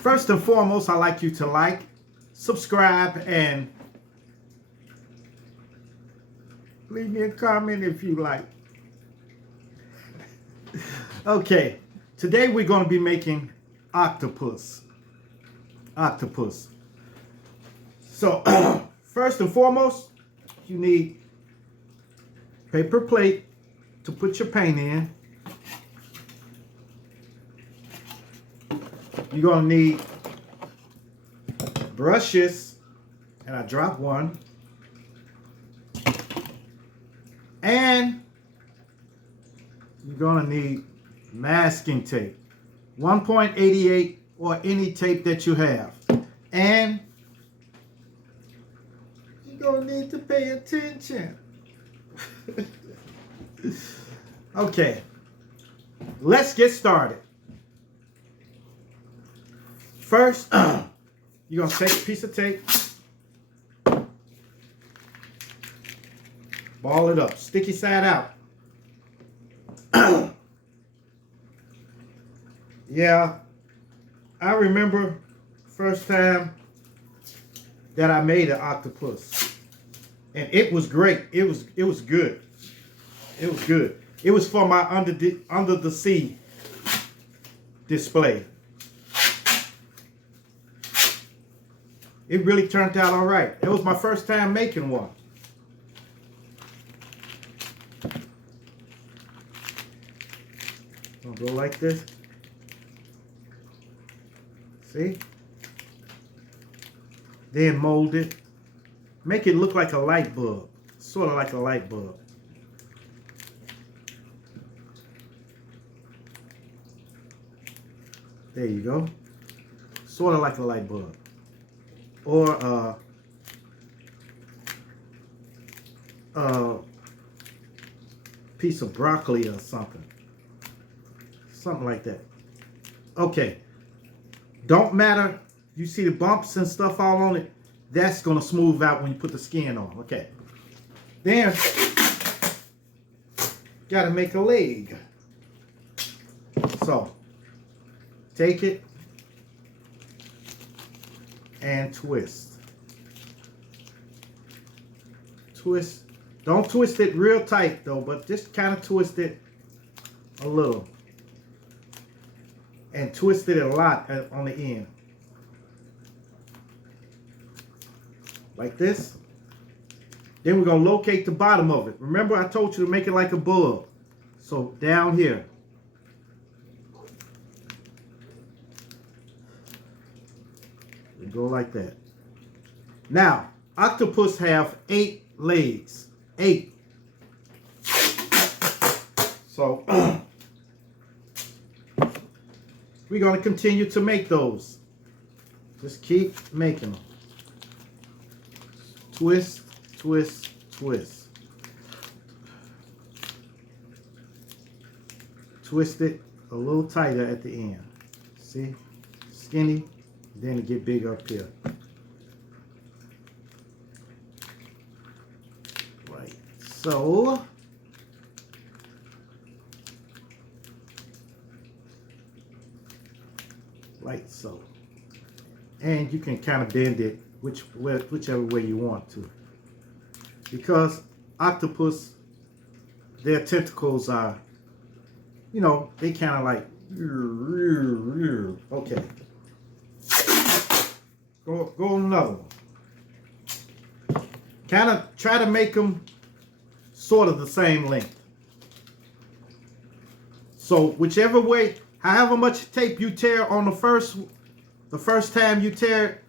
First and foremost, I'd like you to like, subscribe, and leave me a comment if you like. Okay, today we're going to be making octopus. Octopus. So, first and foremost, you need paper plate to put your paint in. You're going to need brushes, and I dropped one, and you're going to need masking tape, 1.88 or any tape that you have, and you're going to need to pay attention. Okay, let's get started. First, you're going to take a piece of tape, ball it up, sticky side out. Yeah, I remember first time that I made an octopus, and it was great. It was good. It was good. It was for my under the sea display. It really turned out all right. It was my first time making one. I'll go like this. See? Then mold it. Make it look like a light bulb. Sort of like a light bulb. There you go. Sort of like a light bulb. Or a piece of broccoli or something. Something like that. Okay. Don't matter. You see the bumps and stuff all on it. That's going to smooth out when you put the skin on. Okay. Then, got to make a leg. So, take it and twist. Twist. Don't twist it real tight though, but just kind of twist it a little. And twist it a lot on the end. Like this. Then we're going to locate the bottom of it. Remember I told you to make it like a bulb. So down here. We go like that. Now, octopus have 8 legs. 8. So, we're going to continue to make those. Just keep making them. Twist, twist, twist. Twist it a little tighter at the end. See? Skinny. Then it get big up here. Right. So. Like so. And you can kind of bend it whichever way you want to. Because octopus, their tentacles are, you know, they kind of like, okay. Go another one. Kind of try to make them sort of the same length. So whichever way, however much tape you tear on the first time you tear it,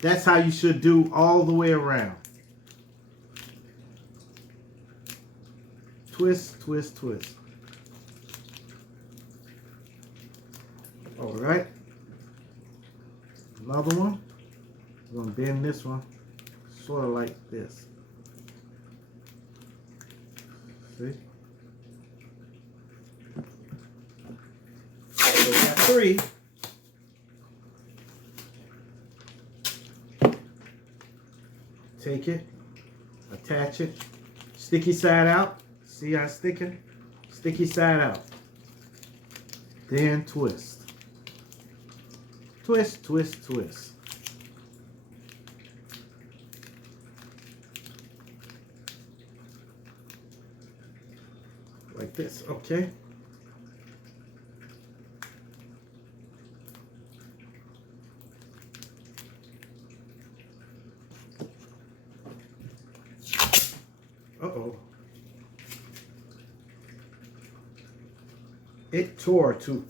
that's how you should do all the way around. Twist, twist, twist. All right. Another one. I'm going to bend this one sort of like this. See? So we got 3. Take it, attach it, sticky side out. See how it's sticking? Sticky side out. Then twist. Twist, twist, twist. Like this, okay? Uh-oh. It tore too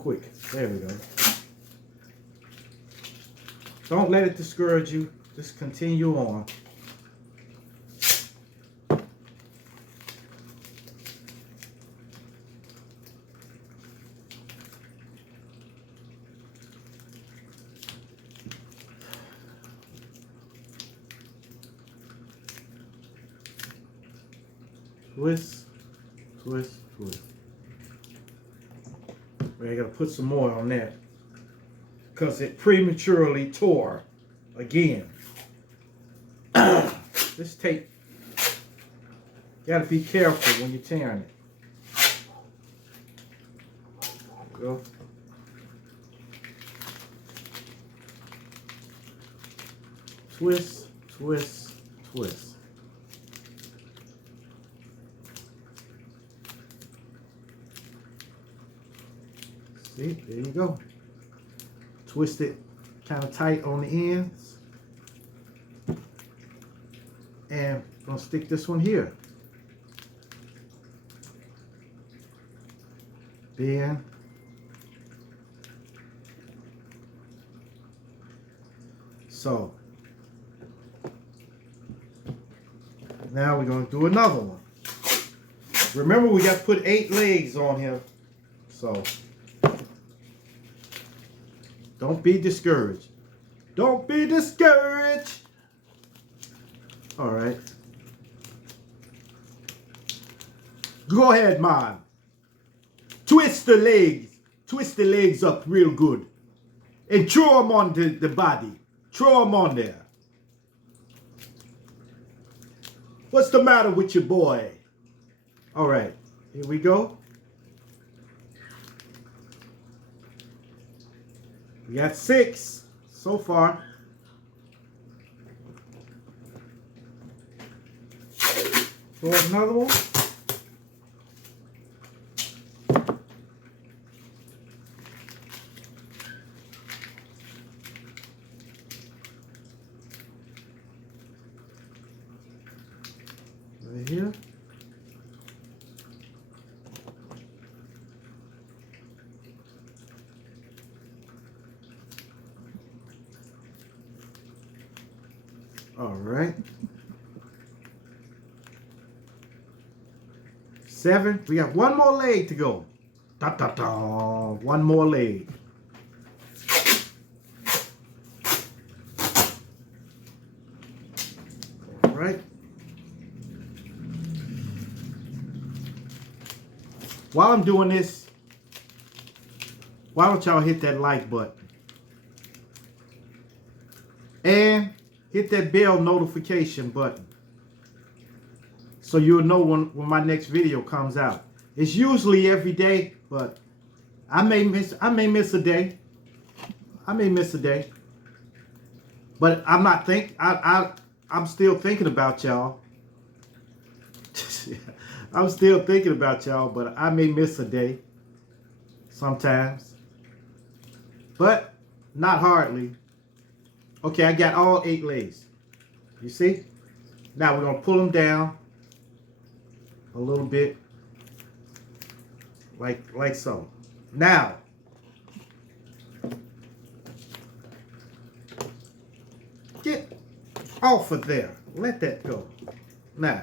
quick. There we go. Don't let it discourage you. Just continue on. Twist, twist, twist. I gotta put some more on that because it prematurely tore again. This tape, you gotta be careful when you're tearing it. There we go. Twist, twist, twist. See, there you go. Twist it kind of tight on the ends. And I'm gonna stick this one here. Then so now we're gonna do another one. Remember, we got to put 8 legs on here. So don't be discouraged. Don't be discouraged. All right. Go ahead, man. Twist the legs. Twist the legs up real good. And throw them on the body. Throw them on there. What's the matter with your boy? All right. Here we go. We got 6 so far. Throw another one. Right here. All right. 7. We got one more leg to go. Da, da, da. One more leg. All right. While I'm doing this, why don't y'all hit that like button? And hit that bell notification button so you'll know when my next video comes out. It's usually every day, but I may miss a day. I may miss a day. But I'm not I'm still thinking about y'all. I'm still thinking about y'all, but I may miss a day sometimes. But not hardly. Okay, I got all 8 legs. You see? Now we're going to pull them down a little bit. Like so. Now, get off of there. Let that go. Now,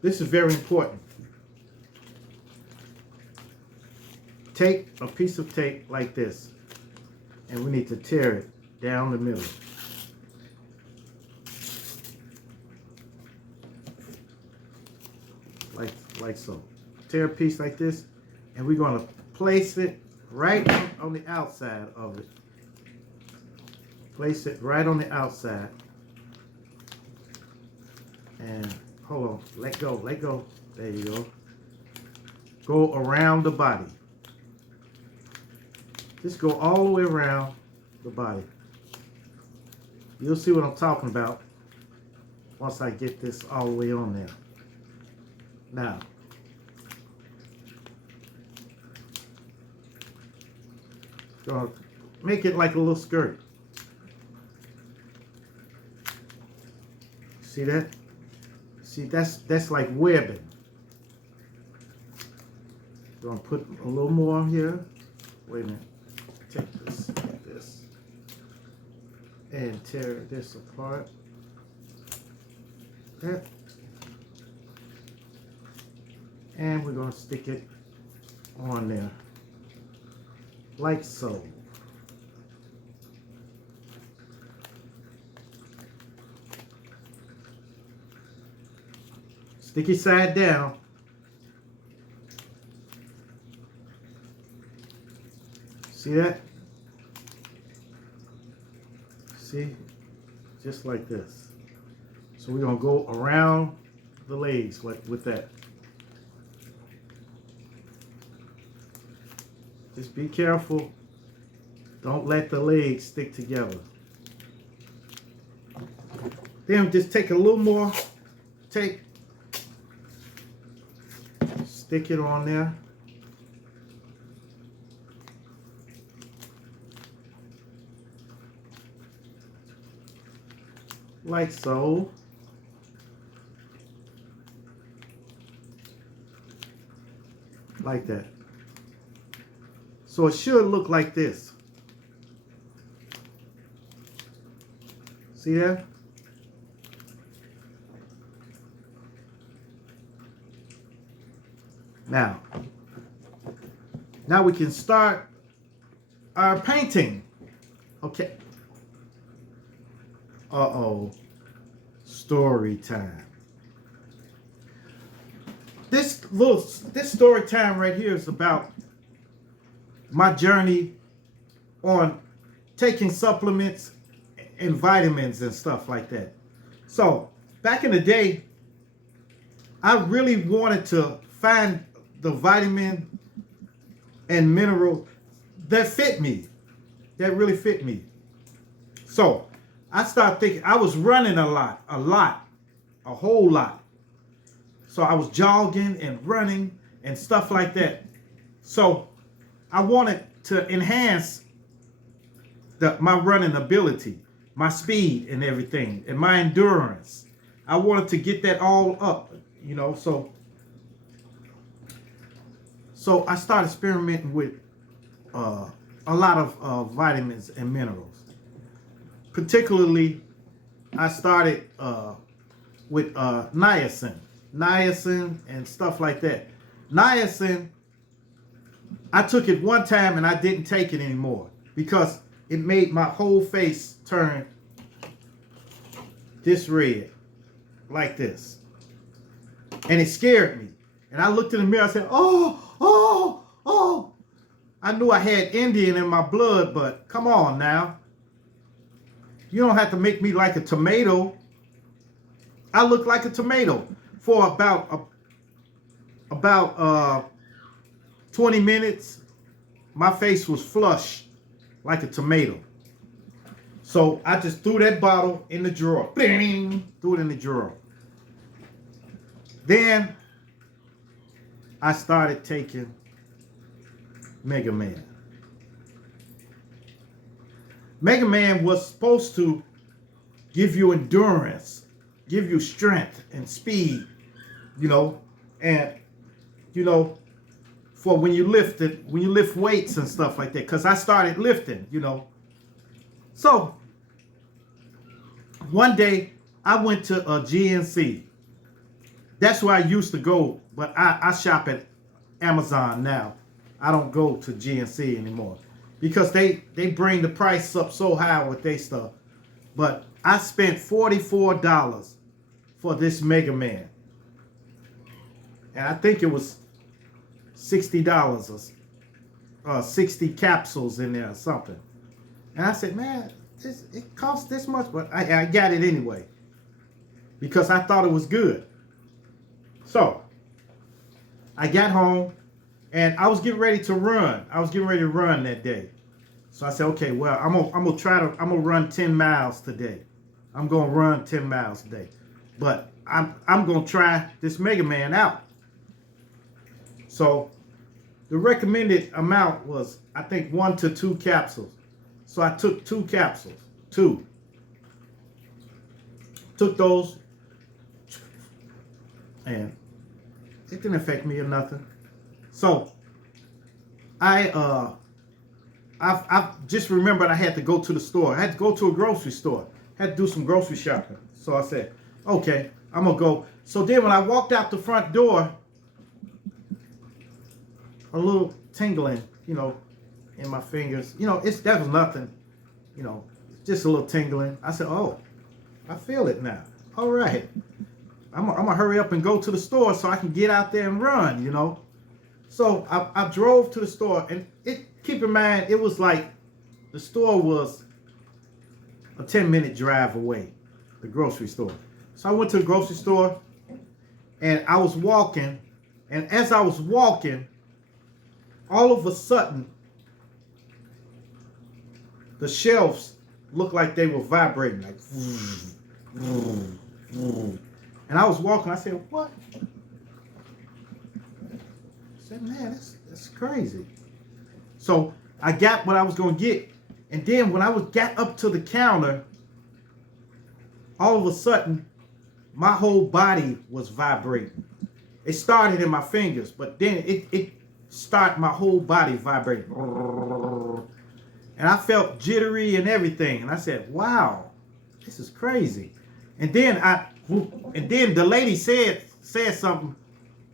this is very important. Take a piece of tape like this, and we need to tear it down the middle. Like so. Tear a piece like this, and we're going to place it right on the outside of it. Place it right on the outside. And hold on, let go. There you go. Go around the body. Just go all the way around the body. You'll see what I'm talking about once I get this all the way on there. Now, gonna make it like a little skirt. See that? See, that's like webbing. Gonna put a little more on here. Wait a minute. Take this, and tear this apart. That. And we're gonna stick it on there, like so. Stick it side down. See that? See? Just like this. So we're going to go around the legs like with that. Just be careful. Don't let the legs stick together. Then just take a little more. Stick it on there. Like so. Like that. So it should look like this. See that? Now we can start our painting. Okay. Uh-oh. Story time. This story time right here is about my journey on taking supplements and vitamins and stuff like that. So, back in the day, I really wanted to find the vitamin and mineral that fit me, that really fit me. So I started thinking, I was running a whole lot. So I was jogging and running and stuff like that. So I wanted to enhance my running ability, my speed and everything, and my endurance. I wanted to get that all up, you know, so I started experimenting with a lot of vitamins and minerals. Particularly, I started with niacin and stuff like that. Niacin, I took it one time and I didn't take it anymore because it made my whole face turn this red, like this. And it scared me. And I looked in the mirror, I said, oh. I knew I had Indian in my blood, but come on now. You don't have to make me like a tomato. I look like a tomato. For about 20 minutes, my face was flush like a tomato. So I just threw that bottle in the drawer. Bing! Threw it in the drawer. Then I started taking Mega Man. Mega Man was supposed to give you endurance, give you strength and speed, you know, and, you know, for when you lift weights and stuff like that, because I started lifting, you know. So one day I went to a GNC. That's where I used to go, but I shop at Amazon now. I don't go to GNC anymore because they bring the price up so high with their stuff. But I spent $44 for this Mega Man. And I think it was $60 or 60 capsules in there or something. And I said, man, it costs this much, but I got it anyway because I thought it was good. So I got home and I was getting ready to run. I was getting ready to run that day. So I said, okay, well, I'm gonna run 10 miles today. I'm gonna run 10 miles today. But I'm gonna try this Mega Man out. So the recommended amount was, I think, 1 to 2 capsules. So I took 2 capsules. 2. Took those, and it didn't affect me or nothing. So I just remembered I had to go to the store. I had to go to a grocery store. I had to do some grocery shopping. So I said, okay, I'm gonna go. So then when I walked out the front door, a little tingling, in my fingers. That was nothing, just a little tingling. I said, oh, I feel it now. All right. I'm gonna hurry up and go to the store so I can get out there and run, So I drove to the store, and keep in mind, it was like the store was a 10-minute drive away, the grocery store. So I went to the grocery store, and I was walking, and as I was walking, all of a sudden, the shelves looked like they were vibrating, like, and I was walking. I said, what? I said, man, that's crazy. So I got what I was going to get. And then when I got up to the counter, all of a sudden, my whole body was vibrating. It started in my fingers, but then it started my whole body vibrating. And I felt jittery and everything. And I said, wow, this is crazy. And then the lady said something.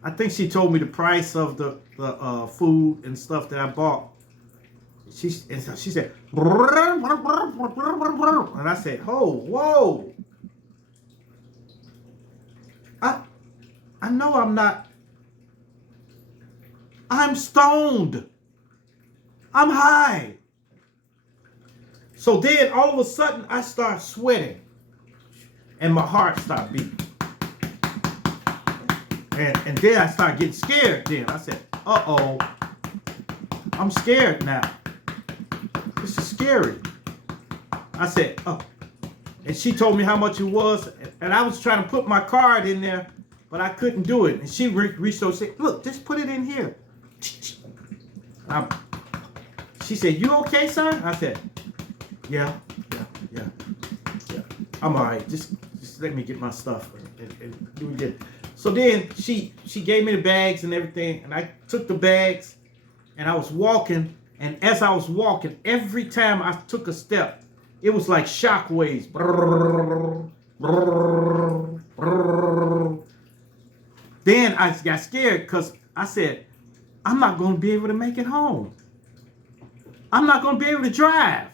I think she told me the price of the food and stuff that I bought. She said, and I said, oh, whoa. I know I'm not. I'm stoned. I'm high. So then all of a sudden I start sweating. And my heart started beating. And then I started getting scared then. I said, uh-oh. I'm scared now. This is scary. I said, oh. And she told me how much it was. And I was trying to put my card in there, but I couldn't do it. And she reached over and said, look, just put it in here. She said, you okay, son? I said, yeah. I'm all right. Just let me get my stuff and do it. So then she gave me the bags and everything, and I took the bags, and I was walking, and as I was walking, every time I took a step, it was like shock waves. Then I got scared because I said, I'm not going to be able to make it home. I'm not going to be able to drive.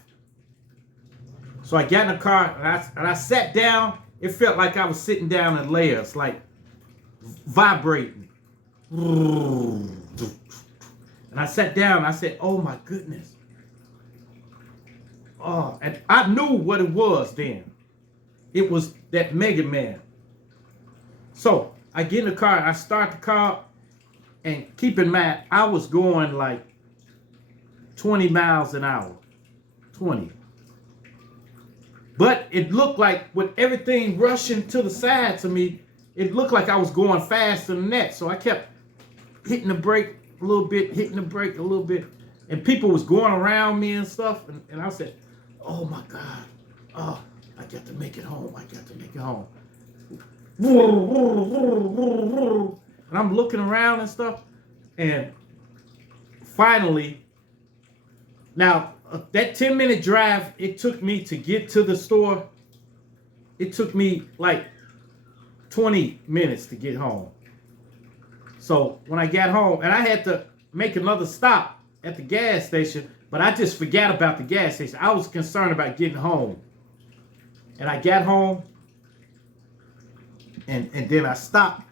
So I got in the car, and I sat down. It felt like I was sitting down in layers, like vibrating. And I sat down. I said, oh, my goodness. Oh, and I knew what it was then. It was that Mega Man. So I get in the car. I start the car. And keep in mind, I was going like 20 miles an hour. 20. But it looked like with everything rushing to the sides of me, it looked like I was going faster than that. So I kept hitting the brake a little bit, hitting the brake a little bit. And people was going around me and stuff. And I said, oh my God. Oh, I got to make it home. I got to make it home. And I'm looking around and stuff. And finally, now that 10-minute drive it took me to get to the store, it took me like 20 minutes to get home. So when I got home, and I had to make another stop at the gas station, but I just forgot about the gas station. I was concerned about getting home. And I got home, and then I stopped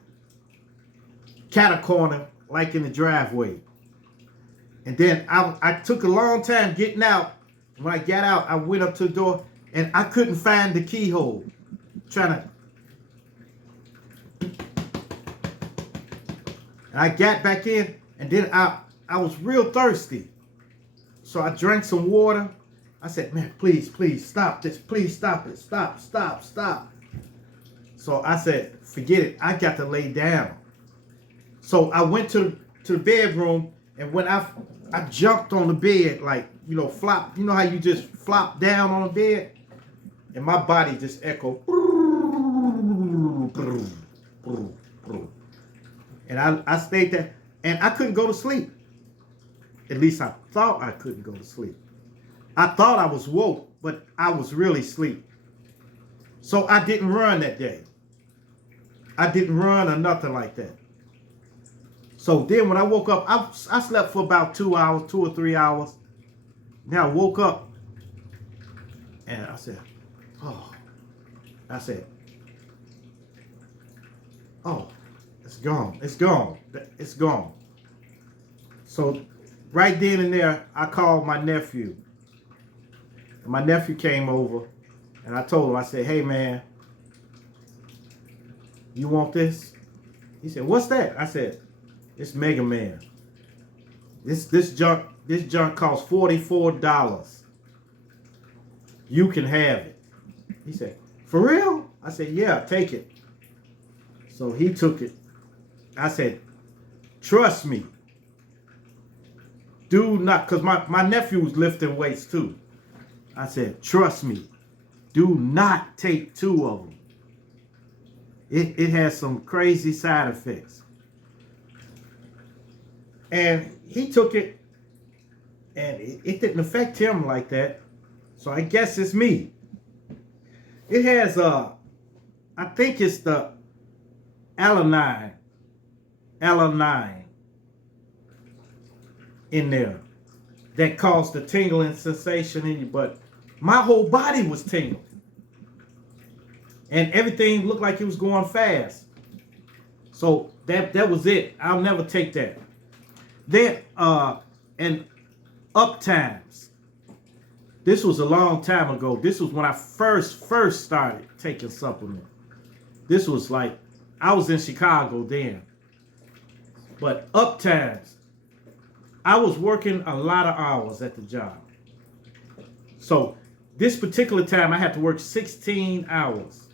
cat a corner like in the driveway. And then I took a long time getting out. When I got out, I went up to the door, and I couldn't find the keyhole. And I got back in, and then I was real thirsty. So I drank some water. I said, man, please, please stop this. Please stop it. Stop, stop, stop. So I said, forget it. I got to lay down. So I went to the bedroom, and when I jumped on the bed, like, you know, flop. You know how you just flop down on the bed? And my body just echoed. And I stayed there, and I couldn't go to sleep. At least I thought I couldn't go to sleep. I thought I was woke, but I was really asleep. So I didn't run that day. I didn't run or nothing like that. So then when I woke up, I slept for about 2 hours, 2 or 3 hours. Then I woke up, and I said, oh. I said, oh, it's gone. It's gone. It's gone. So right then and there, I called my nephew. And my nephew came over, and I told him, I said, hey, man, you want this? He said, what's that? I said, it's Mega Man. This junk costs $44. You can have it. He said, for real? I said, yeah, take it. So he took it. I said, trust me. Do not, because my nephew was lifting weights too. I said, trust me. Do not take 2 of them. It has some crazy side effects. And he took it, and it didn't affect him like that. So I guess it's me. It has, I think it's the alanine in there that caused the tingling sensation in you. But my whole body was tingling. And everything looked like it was going fast. So that was it. I'll never take that. Then, and up times. This was a long time ago. This was when I first started taking supplement. This was like, I was in Chicago then. But up times, I was working a lot of hours at the job. So this particular time, I had to work 16 hours.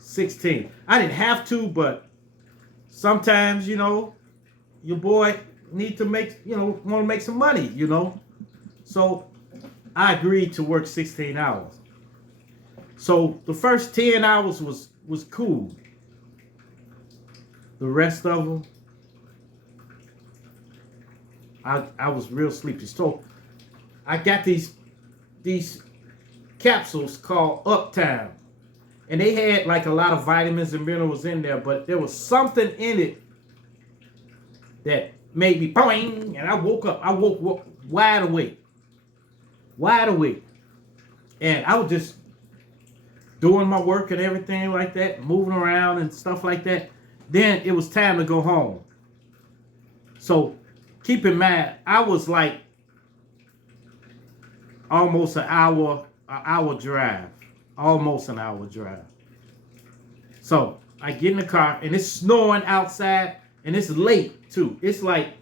16. I didn't have to, but sometimes, you know, your boy need to make, you know, want to make some money, you know. So I agreed to work 16 hours. So the first 10 hours was cool. The rest of them, I was real sleepy. So I got these capsules called Uptime. And they had like a lot of vitamins and minerals in there, but there was something in it that made me boing, and I woke up. I woke wide awake. Wide awake. And I was just doing my work and everything like that, moving around and stuff like that. Then it was time to go home. So keep in mind, I was like almost an hour drive. Almost an hour drive. So I get in the car, and it's snowing outside, and it's late too. It's like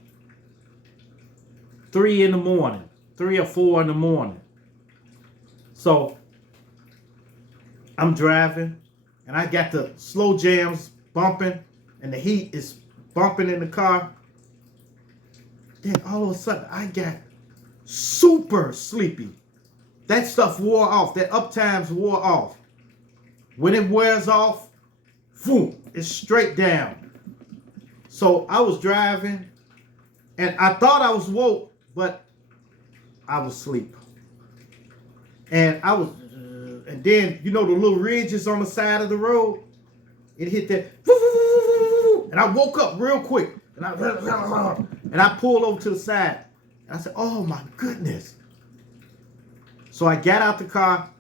3 in the morning, 3 or 4 in the morning. So I'm driving, and I got the slow jams bumping, and the heat is bumping in the car. Then all of a sudden, I got super sleepy. That stuff wore off. That Uptimes wore off. When it wears off, boom, it's straight down. So I was driving, and I thought I was woke, but I was asleep. And I was, and then, you know, the little ridges on the side of the road, it hit that, and I woke up real quick, and I pulled over to the side. And I said, oh my goodness. So I got out the car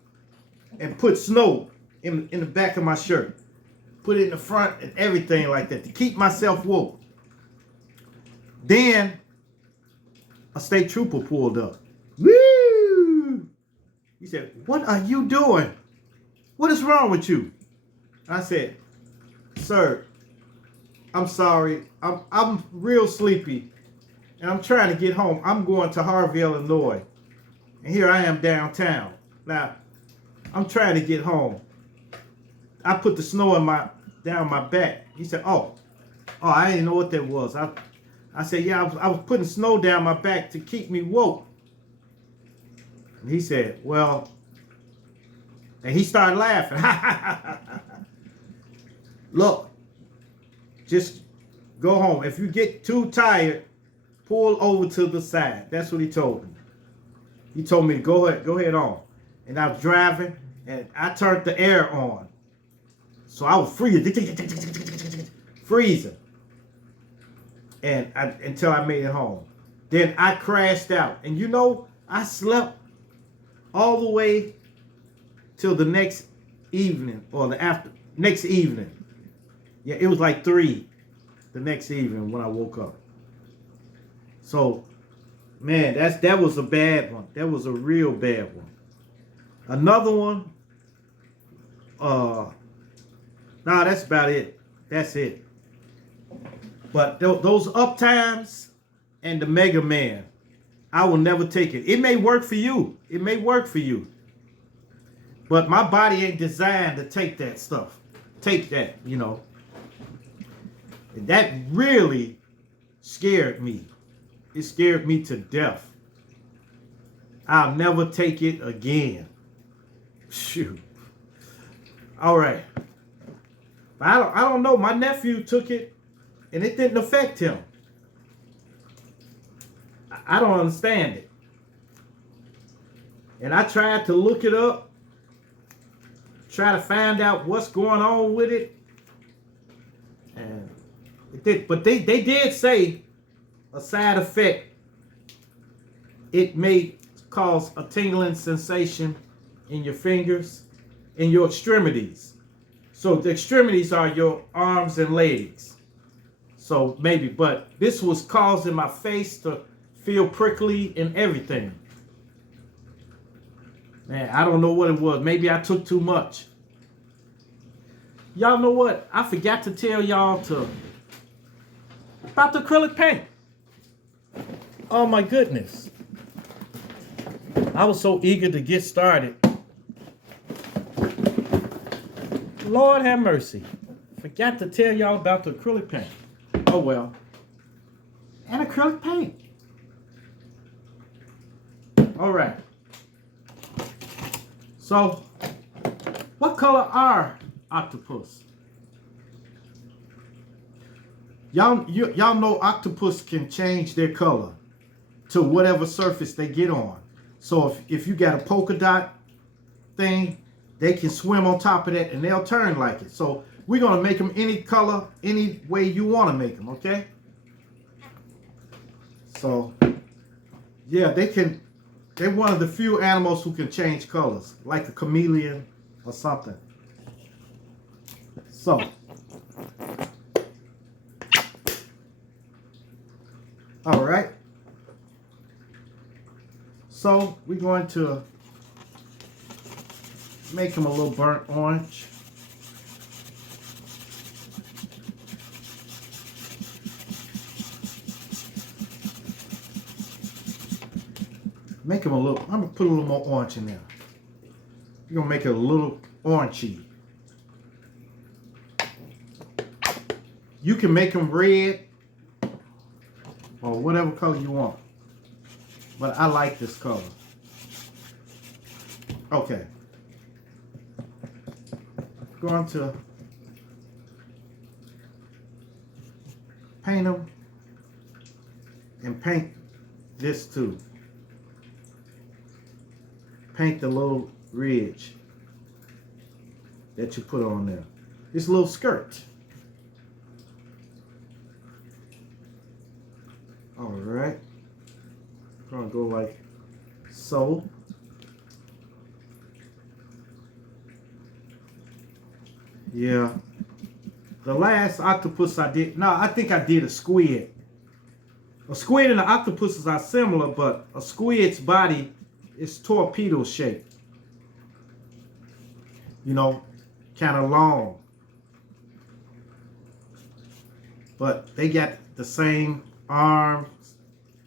and put snow in the back of my shirt. Put it in the front and everything like that to keep myself woke. Then a state trooper pulled up. Woo! He said, what are you doing? What is wrong with you? I said, sir, I'm sorry. I'm real sleepy, and I'm trying to get home. I'm going to Harvey, Illinois. And here I am downtown. Now, I'm trying to get home. I put the snow down my back. He said, oh, I didn't know what that was. I said, yeah, I was putting snow down my back to keep me woke. And he said, well, and he started laughing. Look, just go home. If you get too tired, pull over to the side. That's what he told me. He told me to go ahead on. And I was driving, and I turned the air on. So I was freezing. And until I made it home. Then I crashed out. And you know, I slept all the way till the next evening, or next evening. Yeah, it was like 3 the next evening when I woke up. So, man, that was a bad one. That was a real bad one. Another one, nah, that's about it. That's it. But those up times and the Mega Man, I will never take it. It may work for you. It may work for you. But my body ain't designed to take that stuff. Take that, you know. And that really scared me. It scared me to death. I'll never take it again. Shoot. All right. But I don't know. My nephew took it and it didn't affect him. I don't understand it. And I tried to look it up. Try to find out what's going on with it. And it did, but they did say a side effect. It may cause a tingling sensation in your fingers, in your extremities. So the extremities are your arms and legs. So maybe, but this was causing my face to feel prickly and everything. Man, I don't know what it was. Maybe I took too much. Y'all know what? I forgot to tell y'all about the acrylic paint. Oh my goodness. I was so eager to get started. Lord have mercy. Forgot to tell y'all about the acrylic paint. Oh well. And acrylic paint. All right. So, what color are octopus? Y'all know octopus can change their color to whatever surface they get on. So if you got a polka dot thing, they can swim on top of that and they'll turn like it. So we're going to make them any color, any way you want to make them, okay? So, yeah, they're one of the few animals who can change colors, like a chameleon or something. So, all right. So, we're going to make them a little burnt orange. Make them a little, I'm going to put a little more orange in there. You're going to make it a little orangey. You can make them red or whatever color you want. But I like this color. Okay. Going to paint them and paint this too. Paint the little ridge that you put on there. This little skirt. All right. Gonna go like so. Yeah. The last octopus I did, no, I think I did a squid. A squid and the octopuses are similar, but a squid's body is torpedo shaped. You know, kind of long. But they got the same arms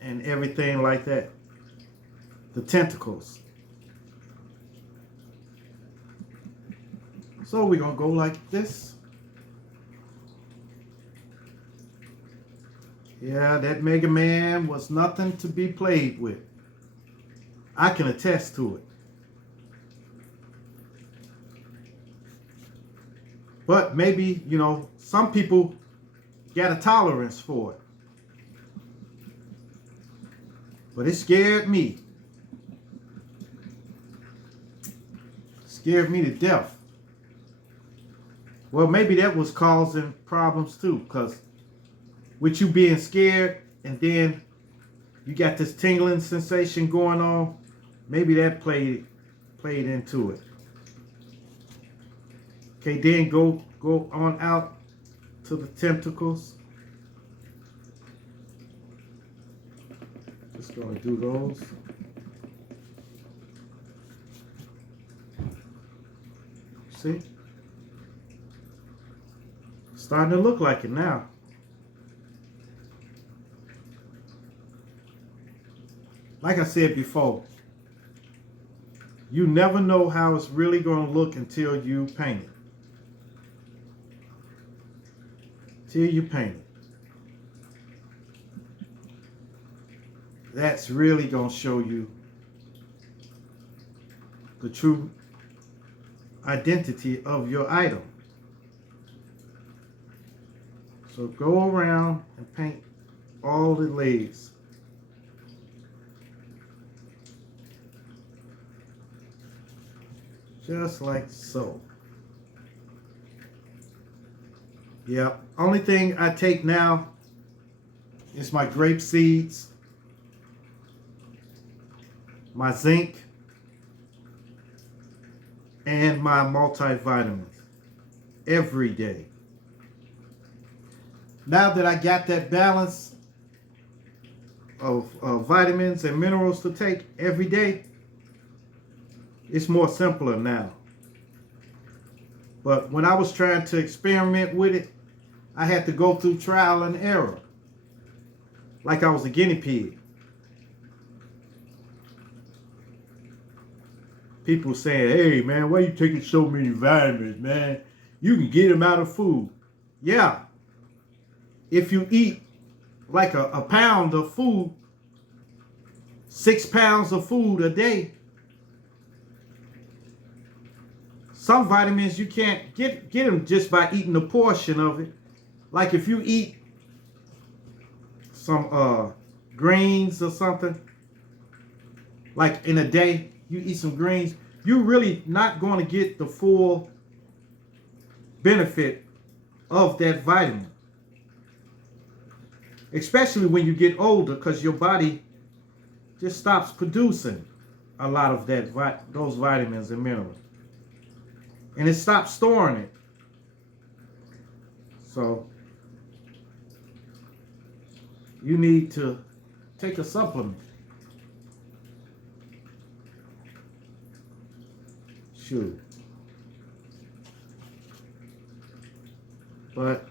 and everything like that. the tentacles. So we're going to go like this. Yeah, that Mega Man was nothing to be played with. I can attest to it. But maybe, you know, some people got a tolerance for it. But it scared me. Scared me to death. Well, maybe that was causing problems too, because with you being scared and then you got this tingling sensation going on, maybe that played into it. Okay, then go on out to the tentacles. Just gonna do those. See? Starting to look like it now. Like I said before, you never know how it's really going to look until you paint it. Till you paint it. That's really going to show you the true identity of your item. So go around and paint all the legs. Just like so. Yeah, only thing I take now is my grape seeds, my zinc, and my multivitamins every day. Now that I got that balance of vitamins and minerals to take every day, it's more simpler now. But when I was trying to experiment with it, I had to go through trial and error. Like I was a guinea pig. People saying, hey man, why you taking so many vitamins, man? You can get them out of food. Yeah. If you eat like a pound of food, 6 pounds of food a day, some vitamins you can't get them just by eating a portion of it. Like if you eat some greens or something, like in a day, you eat some greens, you're really not going to get the full benefit of that vitamin. Especially when you get older, because your body just stops producing a lot of those vitamins and minerals. And it stops storing it. So you need to take a supplement. Shoot. But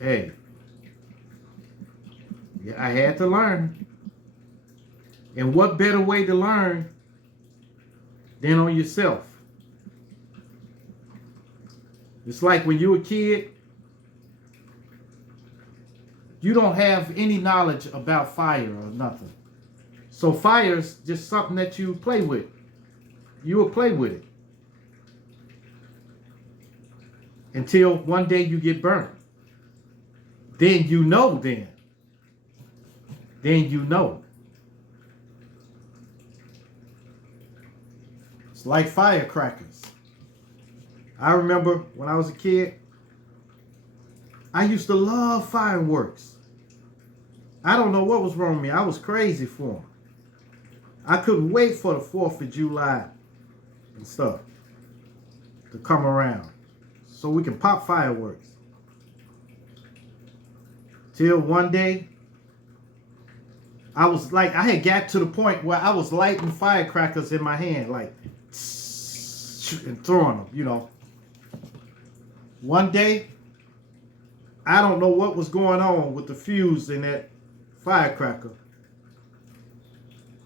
hey, yeah, I had to learn. And what better way to learn than on yourself? It's like when you were a kid, you don't have any knowledge about fire or nothing. So fire's just something that you play with. You will play with it. Until one day you get burned. Then you know then. Then you know. It's like firecrackers. I remember when I was a kid, I used to love fireworks. I don't know what was wrong with me. I was crazy for them. I couldn't wait for the 4th of July and stuff to come around so we can pop fireworks. Till one day, I had got to the point where I was lighting firecrackers in my hand, like, and throwing them, you know. One day, I don't know what was going on with the fuse in that firecracker.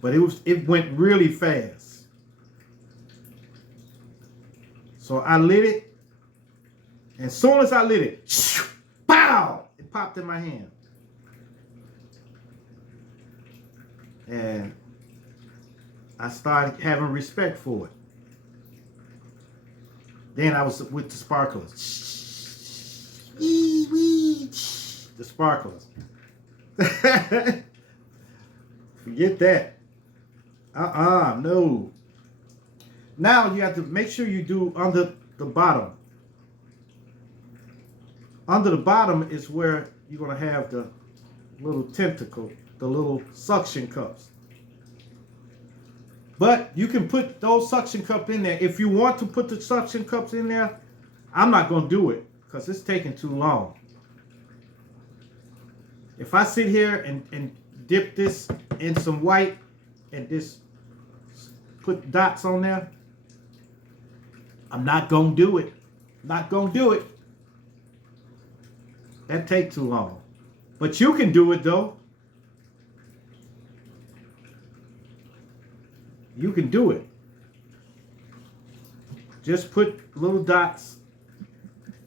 but it went really fast. So I lit it, and as soon as I lit it, pow! It popped in my hand. And I started having respect for it. Then I was with the sparklers. The sparklers. Forget that. No. Now you have to make sure you do under the bottom. Under the bottom is where you're going to have the little tentacle, the little suction cups. But you can put those suction cups in there. If you want to put the suction cups in there, I'm not going to do it because it's taking too long. If I sit here and dip this in some white and just put dots on there, I'm not going to do it. Not going to do it. That takes too long. But you can do it though. You can do it. Just put little dots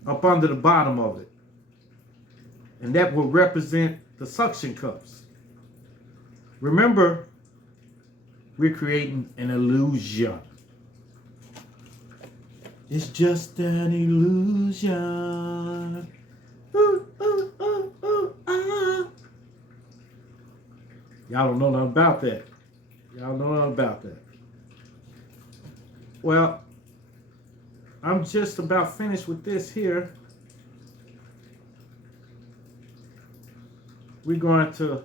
up under the bottom of it. And that will represent the suction cups. Remember, we're creating an illusion. It's just an illusion. Ooh, ooh, ooh, ooh, ah. Y'all don't know nothing about that. Y'all know nothing about that. Well, I'm just about finished with this here. We're going to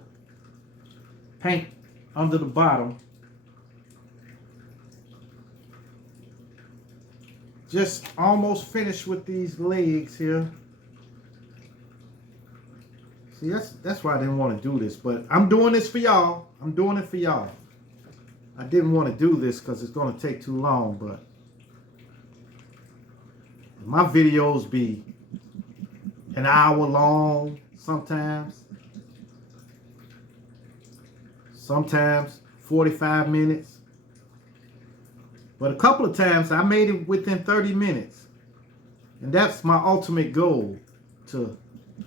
paint under the bottom. Just almost finished with these legs here. See, that's why I didn't want to do this, but I'm doing this for y'all. I'm doing it for y'all. I didn't want to do this because it's going to take too long, but my videos be an hour long sometimes. Sometimes 45 minutes. But a couple of times I made it within 30 minutes. And that's my ultimate goal, to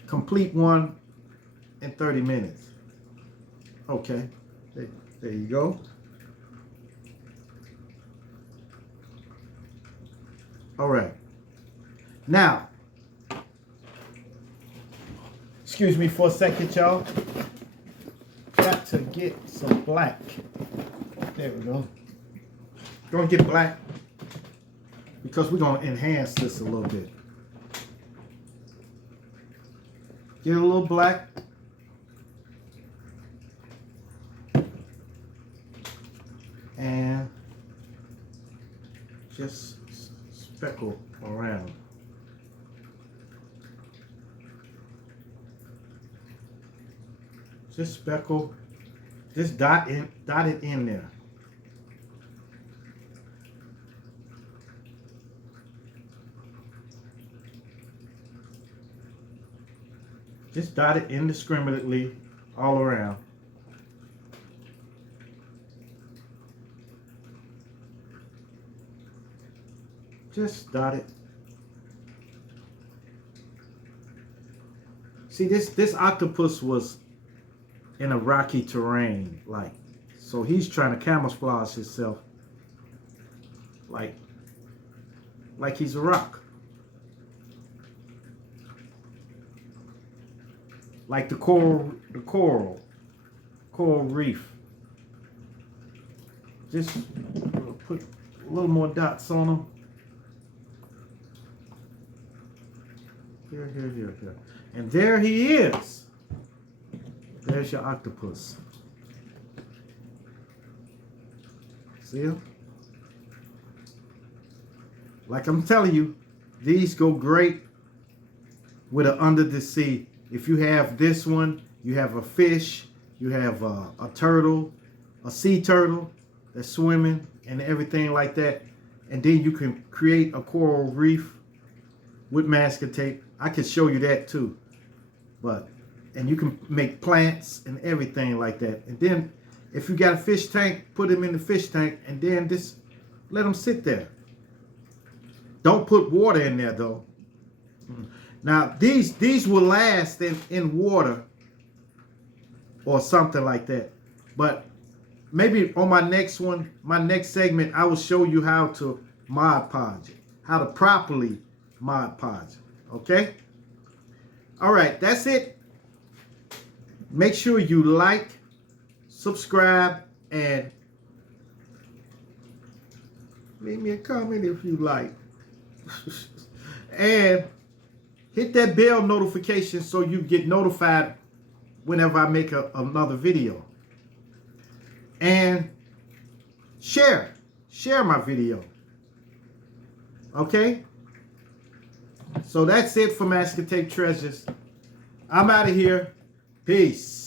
complete one in 30 minutes. Okay, there you go. All right. Now, excuse me for a second, y'all. Got to get some black. There we go. Gonna get black because we're gonna enhance this a little bit. Get a little black. And just speckle around. Just speckle, just dot it in there. Just dot it indiscriminately all around. Just dot it. See, this octopus was in a rocky terrain, so he's trying to camouflage himself like he's a rock. Like the coral reef. Just put a little more dots on them. Here. And there he is. There's your octopus. See him? Like I'm telling you, these go great with an under the sea. If you have this one, you have a fish, you have a turtle, a sea turtle that's swimming and everything like that. And then you can create a coral reef with masking tape. I can show you that too. And you can make plants and everything like that. And then If you got a fish tank, put them in the fish tank and then just let them sit there. Don't put water in there though. Now these will last in water or something like that. But maybe on my next one, my next segment, I will show you how to Mod Podge it. How to properly Mod Podge it. Okay? All right, that's it. Make sure you like, subscribe, and leave me a comment if you like. And hit that bell notification so you get notified whenever I make another video. And share my video. Okay? So that's it for Masking Tape Treasures. I'm out of here. Peace.